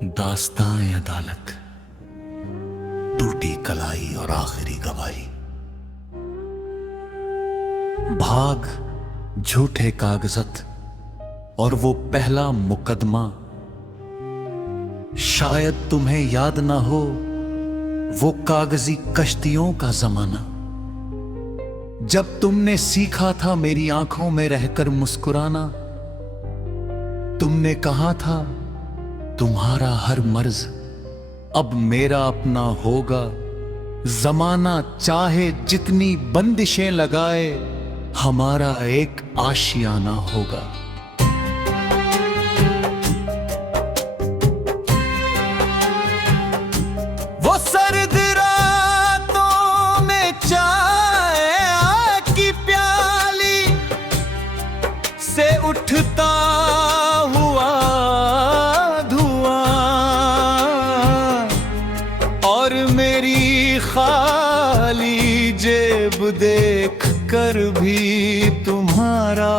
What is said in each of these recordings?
दास्तां अदालत, टूटी कलाई और आखिरी गवाही। भाग झूठे कागजत और वो पहला मुकदमा। शायद तुम्हें याद ना हो वो कागजी कश्तियों का जमाना, जब तुमने सीखा था मेरी आंखों में रहकर मुस्कुराना। तुमने कहा था तुम्हारा हर मर्ज अब मेरा अपना होगा। जमाना चाहे जितनी बंदिशें लगाए, हमारा एक आशियाना होगा। वो सर्द रातों में चाय की प्याली से उठता हुआ और मेरी खाली जेब देख कर भी तुम्हारा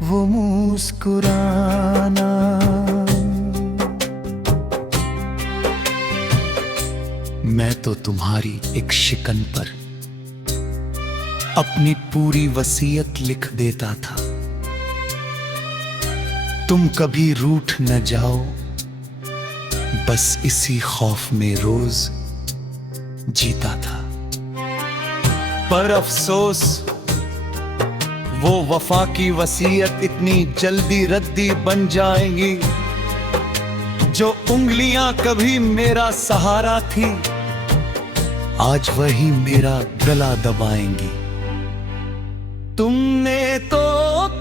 वो मुस्कुराना। मैं तो तुम्हारी एक शिकन पर अपनी पूरी वसीयत लिख देता था। तुम कभी रूठ न जाओ, बस इसी खौफ में रोज जीता था। पर अफसोस वो वफा की वसीयत इतनी जल्दी रद्दी बन जाएंगी। जो उंगलियां कभी मेरा सहारा थी, आज वही मेरा गला दबाएंगी। तुमने तो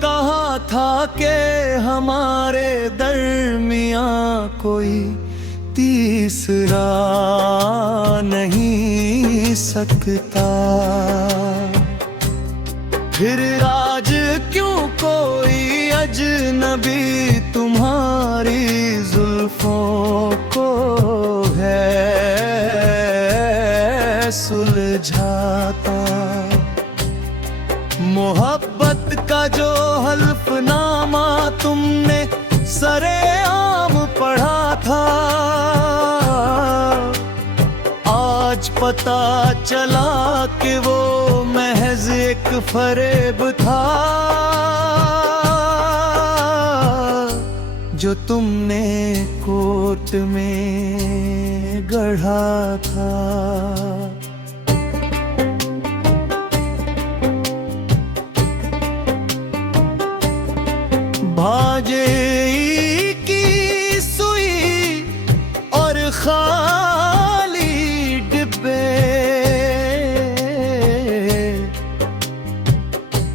कहा था कि हमारे दरमियां कोई तीसरा नहीं सकता। फिर आज क्यों कोई अजनबी तुम्हारी जुल्फों को है सुलझाता। मोहब्बत का जो हल्फनामा तुमने सरेआम पढ़ा था, आज पता चला कि वो महज एक फरेब था जो तुमने कोर्ट में गढ़ा था। भाजे की सुई और खाली डिब्बे,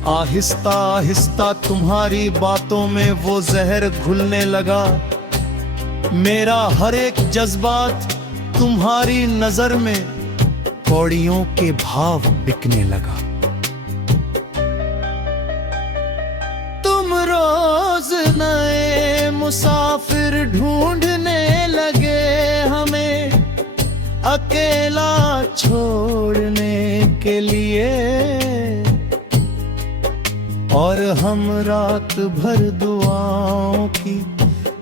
आहिस्ता आहिस्ता तुम्हारी बातों में वो जहर घुलने लगा। मेरा हर एक जज्बात तुम्हारी नजर में कौड़ियों के भाव बिकने लगा। रोज नए मुसाफिर ढूंढने लगे हमें अकेला छोड़ने के लिए, और हम रात भर दुआओं की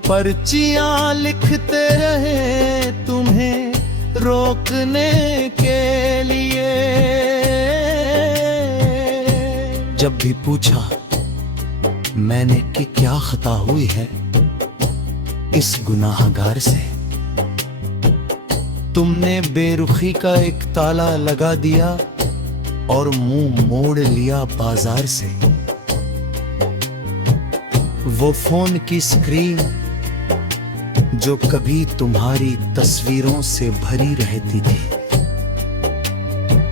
पर्चियां लिखते रहे तुम्हें रोकने के लिए। जब भी पूछा मैंने कि क्या खता हुई है इस गुनाहगार से, तुमने बेरुखी का एक ताला लगा दिया और मुंह मोड़ लिया बाजार से। वो फोन की स्क्रीन जो कभी तुम्हारी तस्वीरों से भरी रहती थी,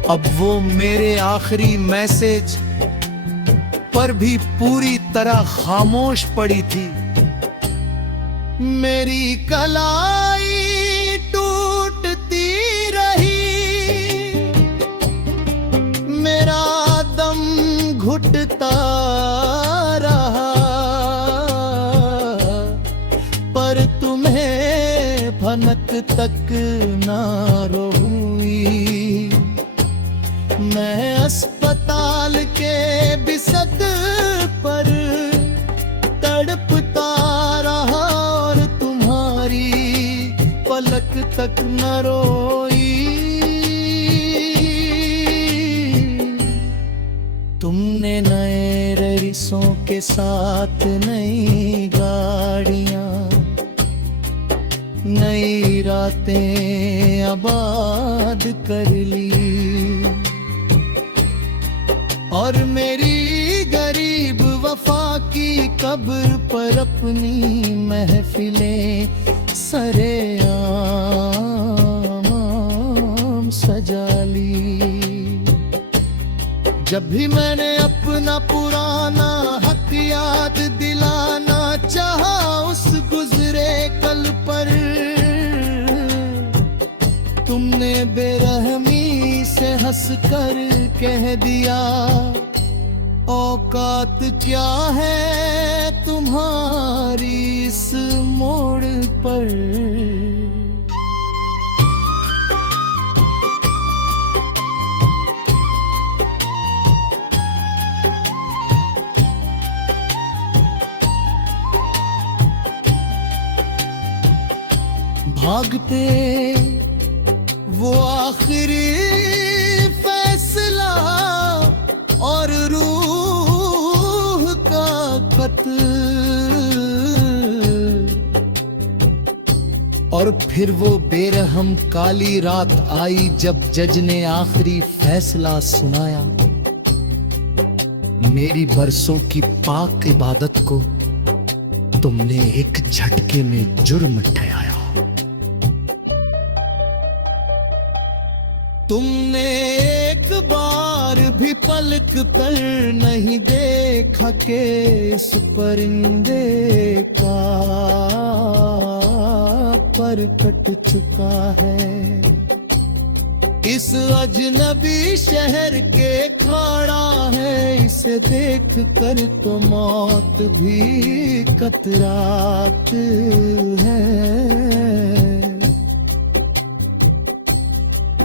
अब वो मेरे आखिरी मैसेज पर भी पूरी तरह खामोश पड़ी थी। मेरी कलाई टूटती रही, मेरा दम घुटता रहा, पर तुम्हें भनक तक ना हुई। मैं अस्पताल के बिस्तर पर तड़पता रहा और तुम्हारा तक न रोई। तुमने नए रईसों के साथ नई गाड़ियां, नई रातें आबाद कर ली, और मेरी गरीब वफा की कब्र पर अपनी महफिलें सरेआम सजा ली। जब भी मैंने अपना पुराना हक याद दिलाना चाहा उस गुजरे कल पर, तुमने बेरहमी से हंसकर कह दिया, औकात क्या है तुम्हारी इस मोड़ पर। भागते वो आखिरी फैसला और रूह का कत्ल, और फिर वो बेरहम काली रात आई जब जज ने आखिरी फैसला सुनाया। मेरी बरसों की पाक इबादत को तुमने एक झटके में जुर्म ठहराया। तुमने एक बार भी पलक कर नहीं देखा कि इस परिंदे का पर कट चुका है। इस अजनबी शहर के खाड़ा है, इसे देख कर तो मौत भी कतरात है।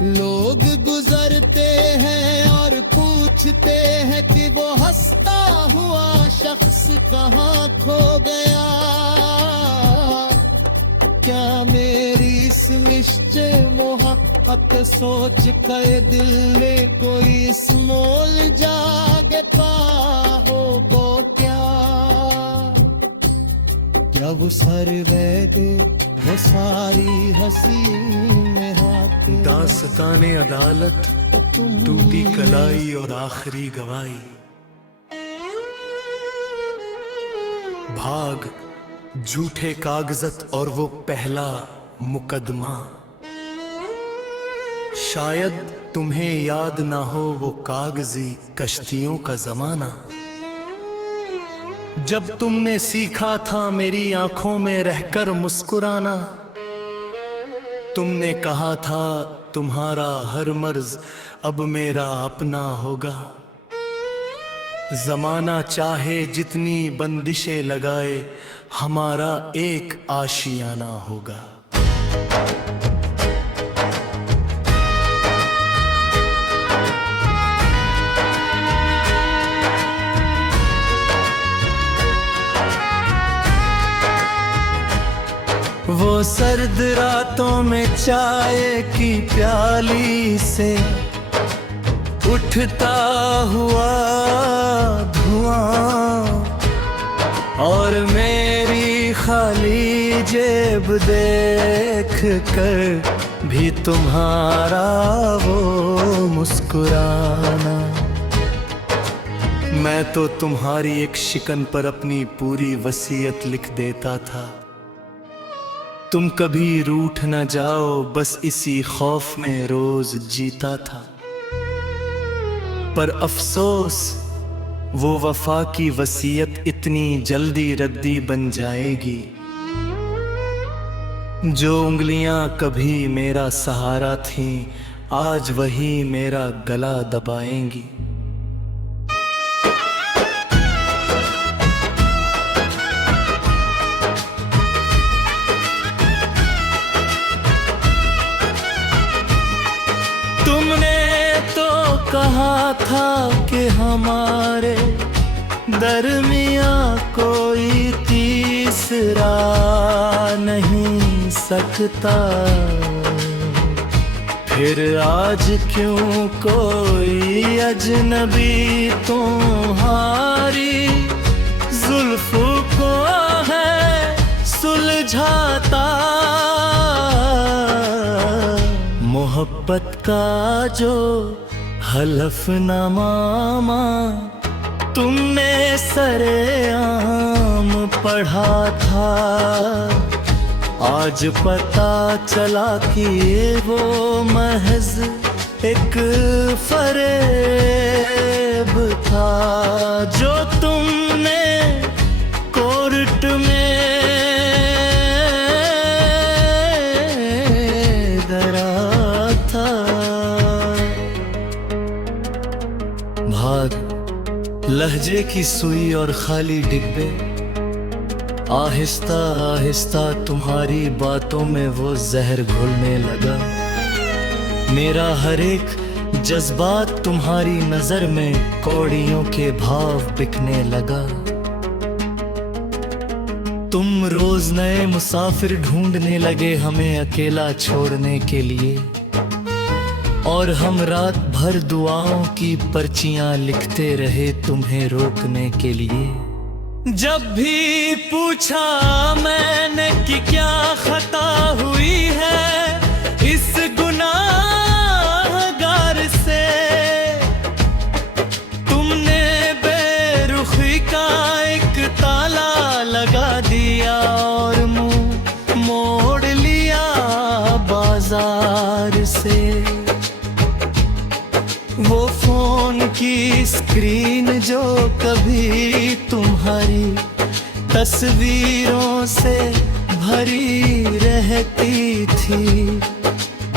लोग गुजरते हैं और पूछते हैं कि वो हंसता हुआ शख्स कहाँ खो गया। क्या मेरी इस निश्चय मोहब्बत सोच कर दिल में कोई इस मोल जागता होगा क्या? क्या वो सर वैदे वो सारी हंसी में हाथ दास्ताने अदालत, टूटी कलाई और आखिरी गवाही। भाग झूठे कागजत और वो पहला मुकदमा। शायद तुम्हें याद ना हो वो कागजी कश्तियों का जमाना, जब तुमने सीखा था मेरी आंखों में रहकर मुस्कुराना। तुमने कहा था तुम्हारा हर मर्ज अब मेरा अपना होगा। जमाना चाहे जितनी बंदिशें लगाए, हमारा एक आशियाना होगा। वो सर्द रातों में चाय की प्याली से उठता हुआ धुआं, और मेरी खाली जेब देख कर भी तुम्हारा वो मुस्कुराना। मैं तो तुम्हारी एक शिकन पर अपनी पूरी वसीयत लिख देता था। तुम कभी रूठ न जाओ, बस इसी खौफ में रोज जीता था। पर अफसोस वो वफा की वसीयत इतनी जल्दी रद्दी बन जाएगी। जो उंगलियां कभी मेरा सहारा थीं, आज वही मेरा गला दबाएंगी। कहा था कि हमारे दरमियां कोई तीसरा नहीं, सकता। फिर आज क्यों कोई अजनबी तुम्हारी जुल्फ को है सुलझाता। मोहब्बत का जो हलफनामा तुमने सरेआम पढ़ा था, आज पता चला कि वो महज एक फरेब था जो तुमने कोर्ट में डरा था। भाग लहजे की सुई और खाली डिब्बे, आहिस्ता आहिस्ता तुम्हारी बातों में वो जहर घुलने लगा। मेरा हर एक जज्बात तुम्हारी नजर में कौड़ियों के भाव बिकने लगा। तुम रोज नए मुसाफिर ढूंढने लगे हमें अकेला छोड़ने के लिए, और हम रात भर दुआओं की पर्चियां लिखते रहे तुम्हें रोकने के लिए। जब भी पूछा मैंने कि क्या खता हुई है इस गुनाहगार से, तुमने बेरुखी का एक ताला लगा दिया और मुंह मोड़ लिया बाजार से। वो फोन की स्क्रीन जो कभी तुम्हारी तस्वीरों से भरी रहती थी,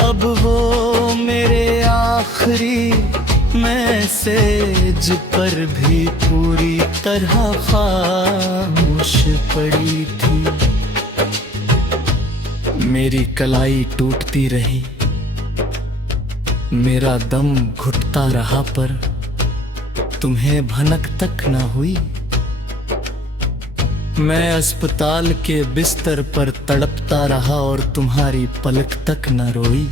अब वो मेरे आखिरी मैसेज पर भी पूरी तरह खामोश पड़ी थी। मेरी कलाई टूटती रही, मेरा दम घुटता रहा, पर तुम्हें भनक तक ना हुई। मैं अस्पताल के बिस्तर पर तड़पता रहा और तुम्हारी पलक तक न रोई।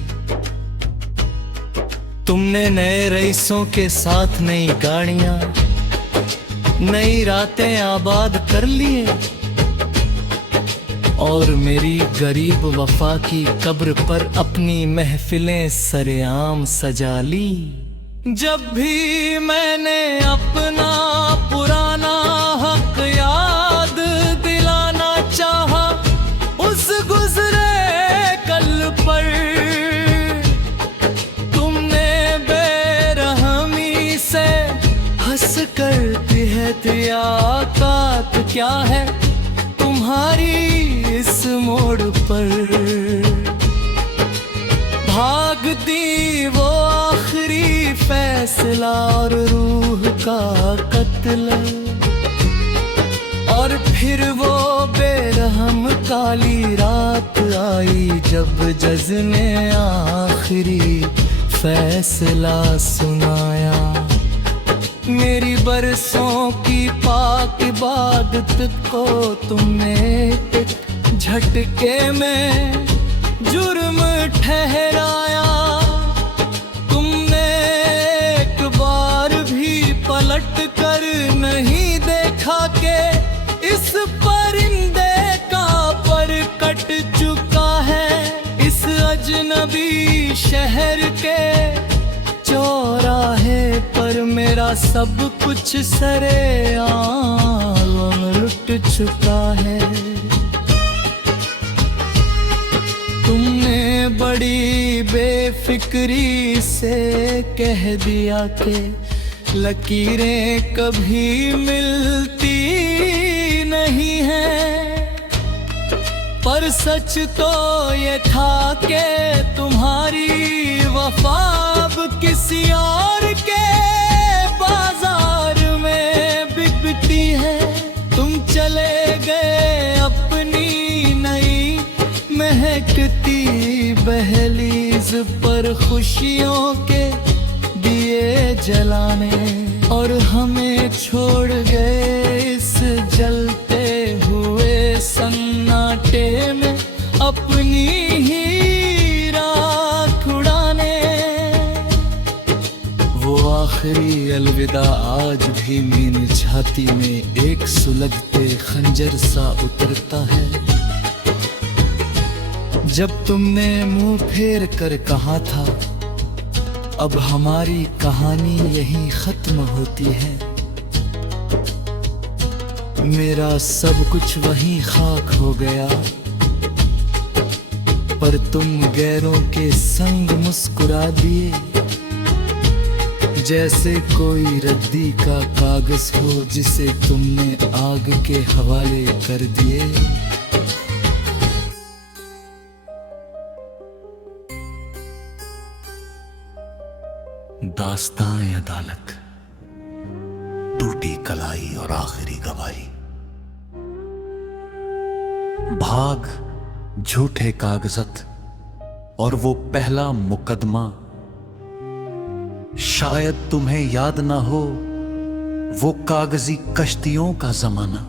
तुमने नए रईसों के साथ नई गाड़ियां, नई रातें आबाद कर लिए, और मेरी गरीब वफा की कब्र पर अपनी महफिलें सरेआम सजा ली। जब भी मैंने अपना पुराना हक याद दिलाना चाहा उस गुजरे कल पर, तुमने बेरहमी से हंस कर दिया औकात क्या है तुम्हारी इस मोड़ पर। भागती वो आखिरी फैसला और रूह का कत्ल, और फिर वो बेरहम काली रात आई जब जज ने आखिरी फैसला सुनाया। मेरी बरसों की पाक इबादत को तुमने एक झटके में जुर्म ठहराया। तुमने एक बार भी पलट कर नहीं देखा कि इस परिंदे का पर कट चुका है इस अजनबी शहर के चौराहे पर। मेरा सब कुछ सरेआम लुट चुका है। तुमने बड़ी बेफिक्री से कह दिया कि लकीरें कभी मिलती नहीं हैं, पर सच तो ये था कि तुम्हारी वफा अब किसी और के बाजार में बिकती है। तुम चले गए अपनी नई महकती बहलीज पर खुशियों के दिए जलाने, और हमें छोड़ गए इस जलते हुए सन्नाटे में अपनी तुम्हारी अलविदा आज भी मीन छाती में एक सुलगते खंजर सा उतरता है। जब तुमने मुंह फेर कर कहा था अब हमारी कहानी यहीं खत्म होती है, मेरा सब कुछ वहीं खाक हो गया, पर तुम गैरों के संग मुस्कुरा दिए, जैसे कोई रद्दी का कागज हो जिसे तुमने आग के हवाले कर दिए। दास्तां अदालत, टूटी कलाई और आखिरी गवाही, भाग झूठे कागजत और वो पहला मुकदमा। शायद तुम्हें याद ना हो वो कागजी कश्तियों का जमाना,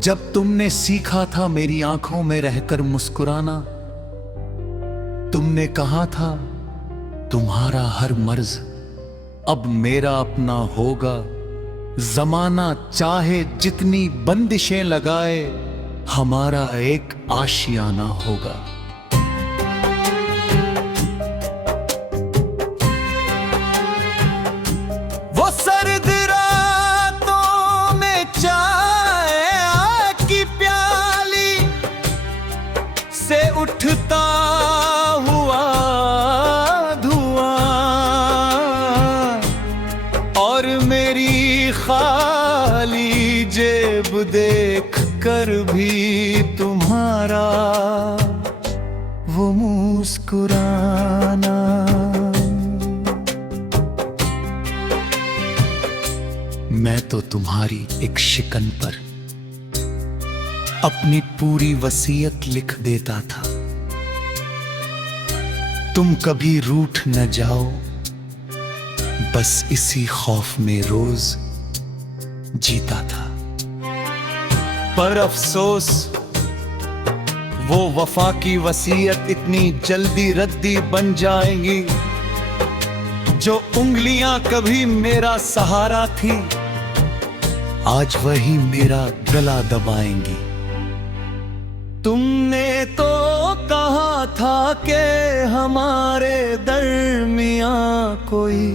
जब तुमने सीखा था मेरी आंखों में रहकर मुस्कुराना। तुमने कहा था तुम्हारा हर मर्ज अब मेरा अपना होगा, जमाना चाहे जितनी बंदिशें लगाए हमारा एक आशियाना होगा। वो सर्द रातों में चाय की प्याली से उठता हुआ धुआं और मेरी खाली जेब देख कर भी तुम्हारा वो मुस्कुराना। मैं तो तुम्हारी एक शिकन पर अपनी पूरी वसीयत लिख देता था, तुम कभी रूठ न जाओ, बस इसी खौफ में रोज जीता था। पर अफसोस वो वफा की वसीयत इतनी जल्दी रद्दी बन जाएंगी, जो उंगलियां कभी मेरा सहारा थी आज वही मेरा गला दबाएंगी। तुमने तो कहा था कि हमारे दरमियां कोई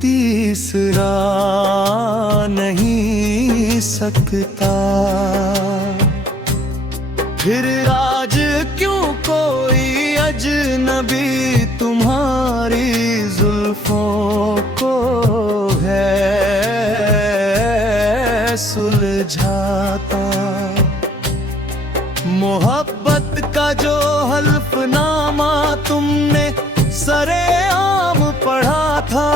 तीसरा नहीं सकता, फिर आज क्यों कोई अजनबी तुम्हारी जुल्फों को है सुलझाता। मोहब्बत का जो हल्फनामा तुमने सरेआम पढ़ा था,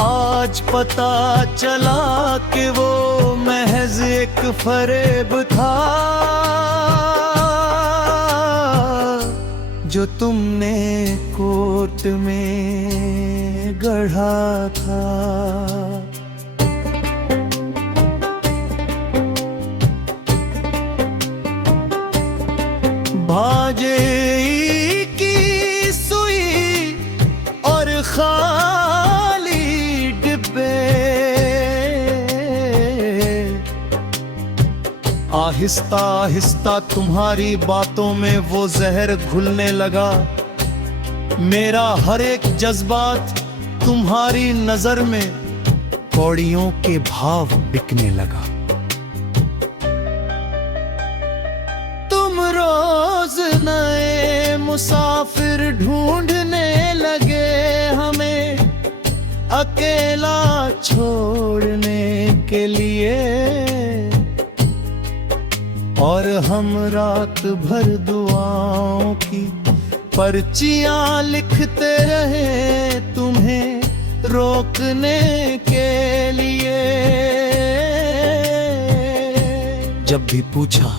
आज पता चला कि वो महज एक फरेब था, जो तुमने कोर्ट में गढ़ा था। भाजे की सुई और खाली डिब्बे, आहिस्ता आहिस्ता तुम्हारी बातों में वो जहर घुलने लगा, मेरा हर एक जज्बात तुम्हारी नजर में कौड़ियों के भाव बिकने लगा। रोज नए मुसाफिर ढूंढने लगे हमें अकेला छोड़ने के लिए, और हम रात भर दुआओं की पर्चियां लिखते रहे तुम्हें रोकने के लिए। जब भी पूछा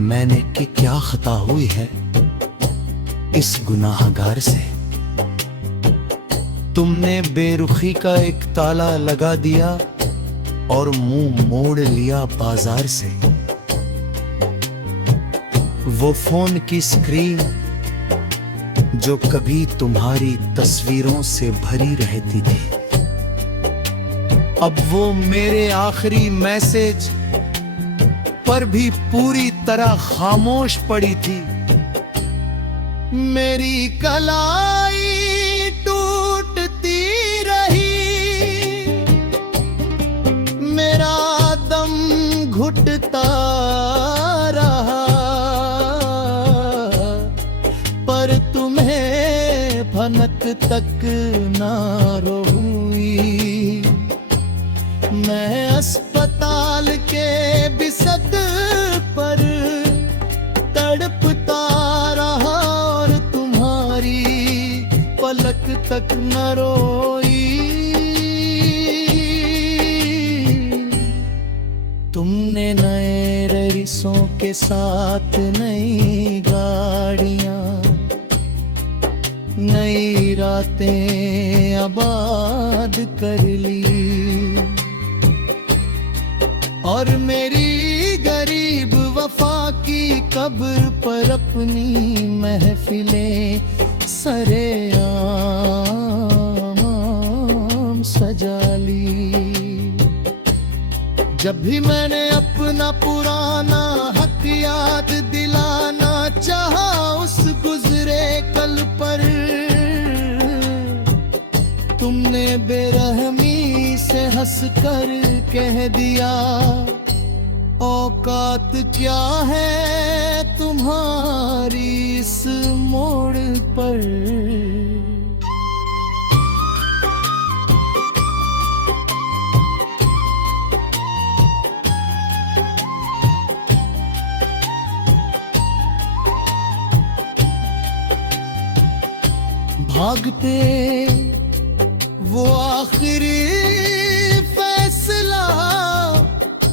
मैंने कि क्या खता हुई है इस गुनाहगार से, तुमने बेरुखी का एक ताला लगा दिया और मुंह मोड़ लिया बाजार से। वो फोन की स्क्रीन जो कभी तुम्हारी तस्वीरों से भरी रहती थी, अब वो मेरे आखिरी मैसेज पर भी पूरी तरह खामोश पड़ी थी। मेरी कलाई टूटती रही, मेरा दम घुटता रहा, पर तुम्हें भनक तक ना रोई। मैं अस्पताल के बिस्तर पर तड़पता रहा और तुम्हारी पलक तक न रोई। तुमने नए रईसों के साथ नई गाड़ियां, नई रातें आबाद कर ली, और मेरी गरीब वफा की कब्र पर अपनी महफिलें सरेआम सजा ली। जब भी मैंने अपना पुराना हक याद दिलाना चाहा उस गुजरे कल पर, तुमने बेरहमी से हंसकर कह दिया, औकात क्या है तुम्हारी इस मोड़ पर। भागते वो आखिरी फैसला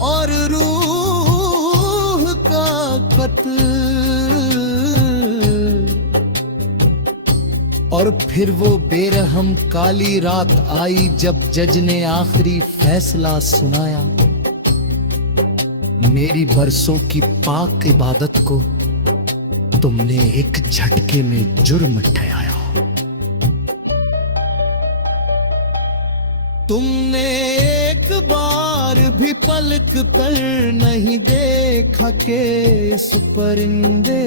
और रूह का कत्ल, और फिर वो बेरहम काली रात आई जब जज ने आखिरी फैसला सुनाया। मेरी बरसों की पाक इबादत को तुमने एक झटके में जुर्म ठहराया। तुमने एक बार भी पलक कर नहीं देखा कि इस परिंदे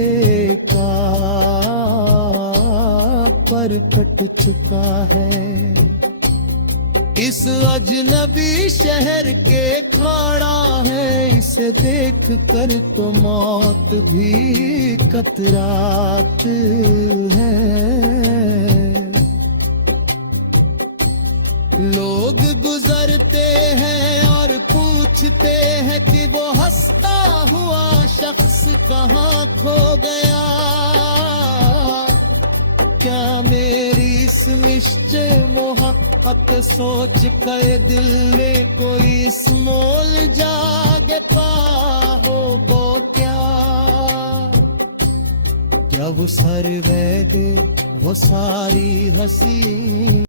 का पर कट चुका है। इस अजनबी शहर के खाड़ा है, इसे देख कर तो मौत भी कतरात है। लोग गुजरते हैं और पूछते हैं कि वो हंसता हुआ शख्स कहाँ खो गया। क्या मेरी इस निश्चय मोहब्बत सोच कर दिल में कोई इस मोल जागता हो वो क्या वो सर वैद वो सारी हंसी